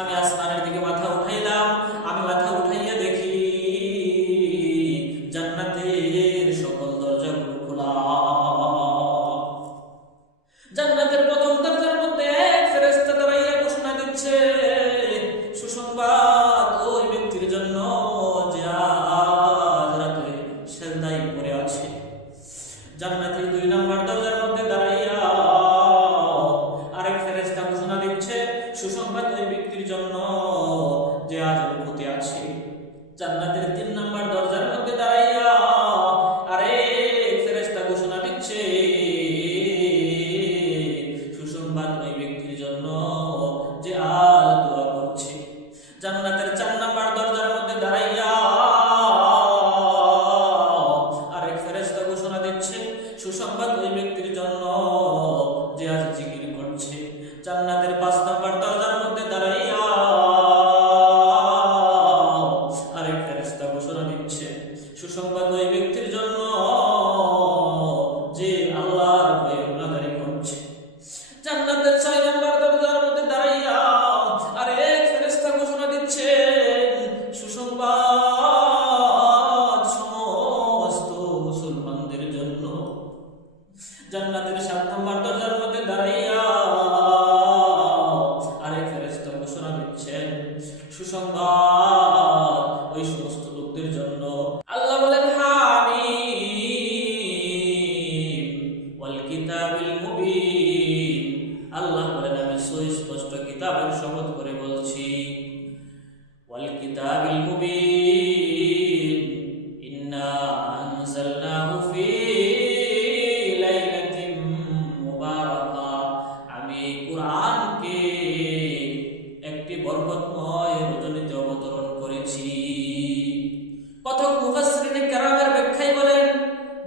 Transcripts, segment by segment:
আমি আসমানের দিকে মাথা উঠাইলাম, আমি মাথা উঠাইয়া দেখি জান্নাতের সকল দরজাগুলো খোলা। জান্নাতের প্রথম দরজার মধ্যে এক ফেরেশতা দাঁড়াইয়া ঘোষণা দিচ্ছে, সুসংবাদ ওই ব্যক্তির জন্য যে আজ রাতে সেজদায় পড়ে আছে। জান্নাতের 2 নম্বর দরজার মধ্যে দাঁড়াইয়া আরেক ফেরেশতা ঘোষণা দিচ্ছে, সুসংবাদ ওই ব্যক্তির জন্য যে আজ রুকুতে আছে। জান্নাতের 3 নম্বর দরজার মধ্যে দাঁড়াইয়া আরেক ফেরেশতা ঘোষণা দিচ্ছে, সুসংবাদ ওই ব্যক্তির জন্য যে আজ দোয়া করছে। জান্নাতের 4 নম্বর দরজার মধ্যে দাঁড়াইয়া আরেক ফেরেশতা ঘোষণা দিচ্ছে, সুসংবাদ ওই ব্যক্তির জন্য যে আজ জিকির করছে। জান্নাতের 5 নম্বর দরজার মধ্যে দাঁড়াইয়া আরেক ফেরেশতা ঘোষণা দিচ্ছে, সুসংবাদ ওই ব্যক্তির জন্য যে আল্লাহর ভয়ে গুনাহগারি করছে। জান্নাতের 6 নম্বর দরজার মধ্যে দাঁড়াইয়া আরেক ফেরেশতা ঘোষণা দিচ্ছে, সুসংবাদ সমস্ত মুসলমানদের জন্য। জান্নাতের 7 নম্বর দরজার মধ্যে দাঁড়াইয়া আরেক ফেরেশতা ঘোষণা দিচ্ছেন, সুসংবাদ ওই সমস্ত লোকদের জন্য। আল্লাহ বলেন, হামিম ওয়াল কিতাবিল মুবিন। আল্লাহ বলেন, আমি সুস্পষ্ট কিতাবের শপথ করে বলছি, ওয়াল কিতাবিল মুবিন ইন্না আনজালনাহু ফি লাইলাতিন মুবারাকা। আমি কুরআনকে একটি বরকতময় রজনীতে অবতরণ করেছি। কথক মুফাসসিরিনে কেরামের ব্যাখ্যায় বলেন,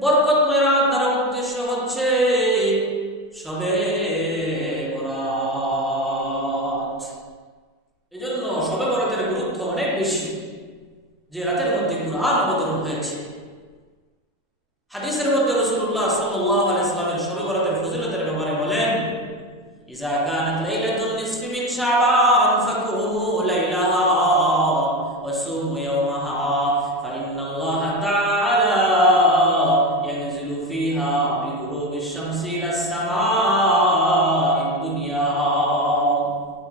বরকতময় রাত দ্বারা উদ্দেশ্য হচ্ছে শবে বরাত। এজন্য শবে বরাতের গুরুত্ব অনেক বেশি, যে রাতের মধ্যে কুরআন অবতরণ হয়েছে। হাদিসের মধ্যে রাসূলুল্লাহ সাল্লাল্লাহু আলাইহি ওয়াসাল্লামের শবে বরাতের ফজিলতের ব্যাপারে বলেন, ইযা কানাত লাইলাতুন নিসফি মিন শাবান ফাকুমু লাইলাহা ওয়া সুমু ইয়াওমা